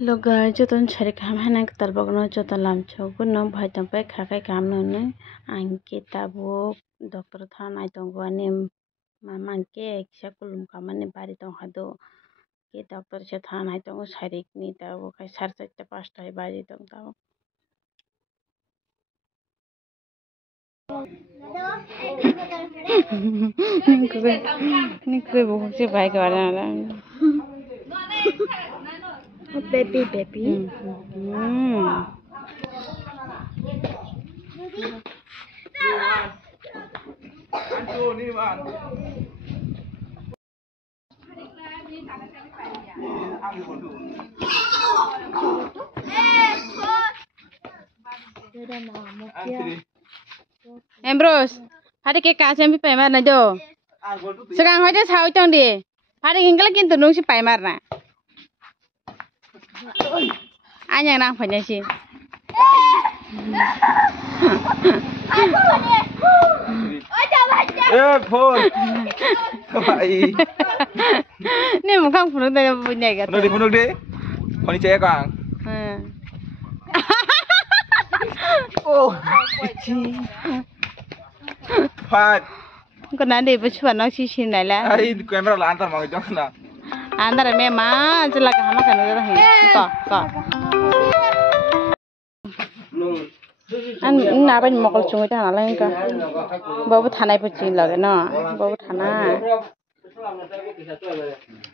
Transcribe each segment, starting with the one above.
Loga joton shari kam hana ketar bagno joton lamcho gunno bhai tampai khakai kam nune angke tabo doktor than ai tongo ani mamangke kisa kulum kamani bari tong hado ke doktor se than ai tongo sharik ni tabo kai sar chatta pasta ai bari tong tabo nikwe bohuk se bai ka wala baby baby Ambrose, hari ke kasih ambil pemar na jo. Sekarang aja sahu cang di. Hari ingkala kintu nung si pemar na. Anyang nang punya sih. Phone. Vậy. Ini muka punuk dah punya kan. Punuk di. Kau ni cek kang. Oh, ichi. Fat. Kau nanti bercuan nang sisi ni lah. Hari kamera lah antar mau jangan lah. Antar memang jelas kah makan udah ni. Kau. An apa ni mokol cungu dah nalar engkau. Bawa tanah pun lagi no. Bawa tanah.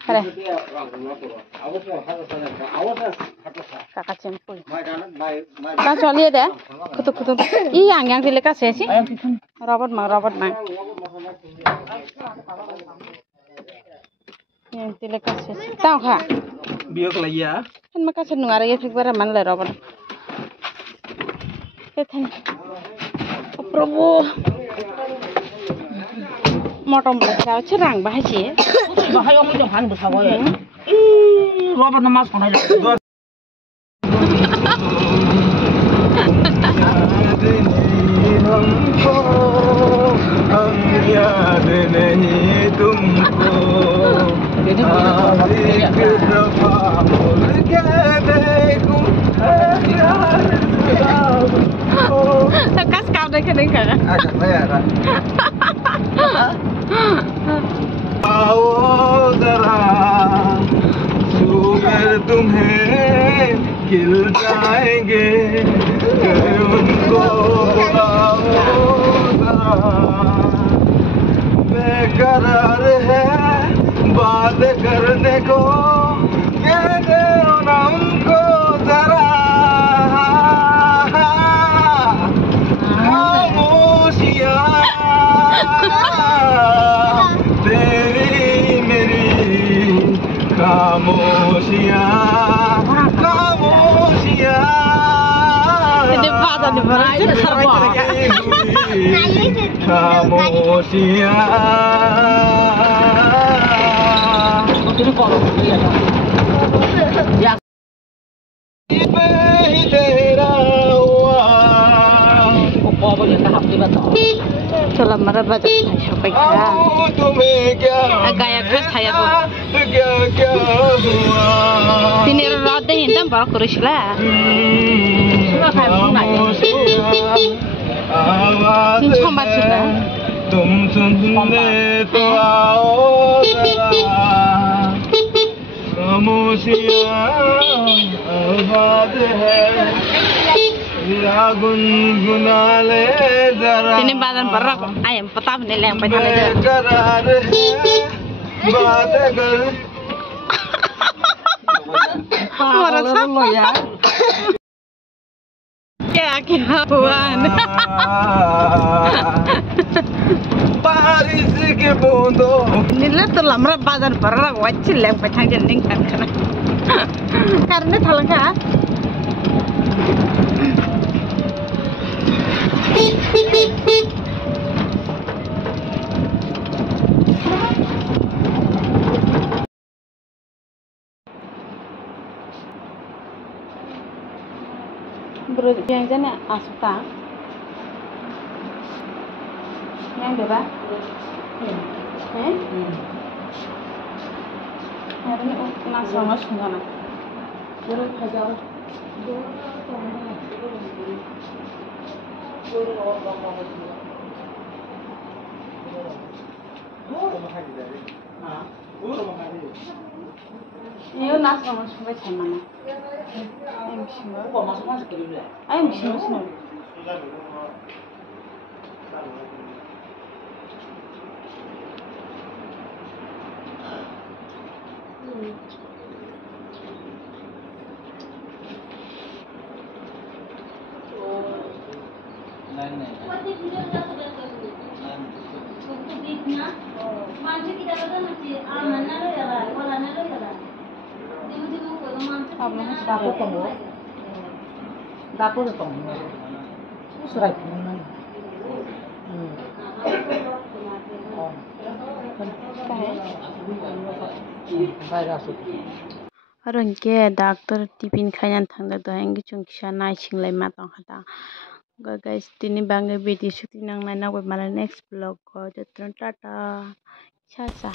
Ada. Kakak cempul. Kau coli ada? Kutuk. Iya yang dilekas sih. Robot mang. Yang dilekas sih. Tahu kah? Biar kalau ya. Kan makasih nungar ya fikir mana le robot. Thank you. Probo. Motom bersama cerang bahasa. Bahaya om jangan bersama ya. Robot nama sekolah itu. Kas kau dah kena kan? Agak bayar kan. आओ जरा छूकर तुम्हें खिल जाएंगे उनको बुलाओ जरा बेकरार है बात करने को कह दो ना उनको जरा खामोशियाँ Ini bahasa di mana? खामोशियाँ तेरा हुआ Salam marah sampai kira. Gaya khas saya tu. Sini roda hitam baru kurus lah. Sudah kayak bunga. Sini cuma sudah. तुम सुनने तो आओ खामोशियाँ आवाज़ है या गुनगुना ले जरा Sini badan berak ayam petap ni lem pada aja. बेकरार है बात कर Marah sama ya. क्या हुआ बारिश के बूंदों नीला तो लमरा बाजार बर्रा वच्ची ले पछांग जन्निंग करना करने थलका bro yang jane asuta yang deba नांस्रांना संजाना जेरै खायदा 이거 나스랑은 정말 잘 맞네. 아이 무슨 dapur tong surai kunan Arongke doctor tiffin khainan thangda do hangi chung kisa nai singlai ma tong hata guys tini bangai video shooting nang nai na mala next vlog ko tata cha cha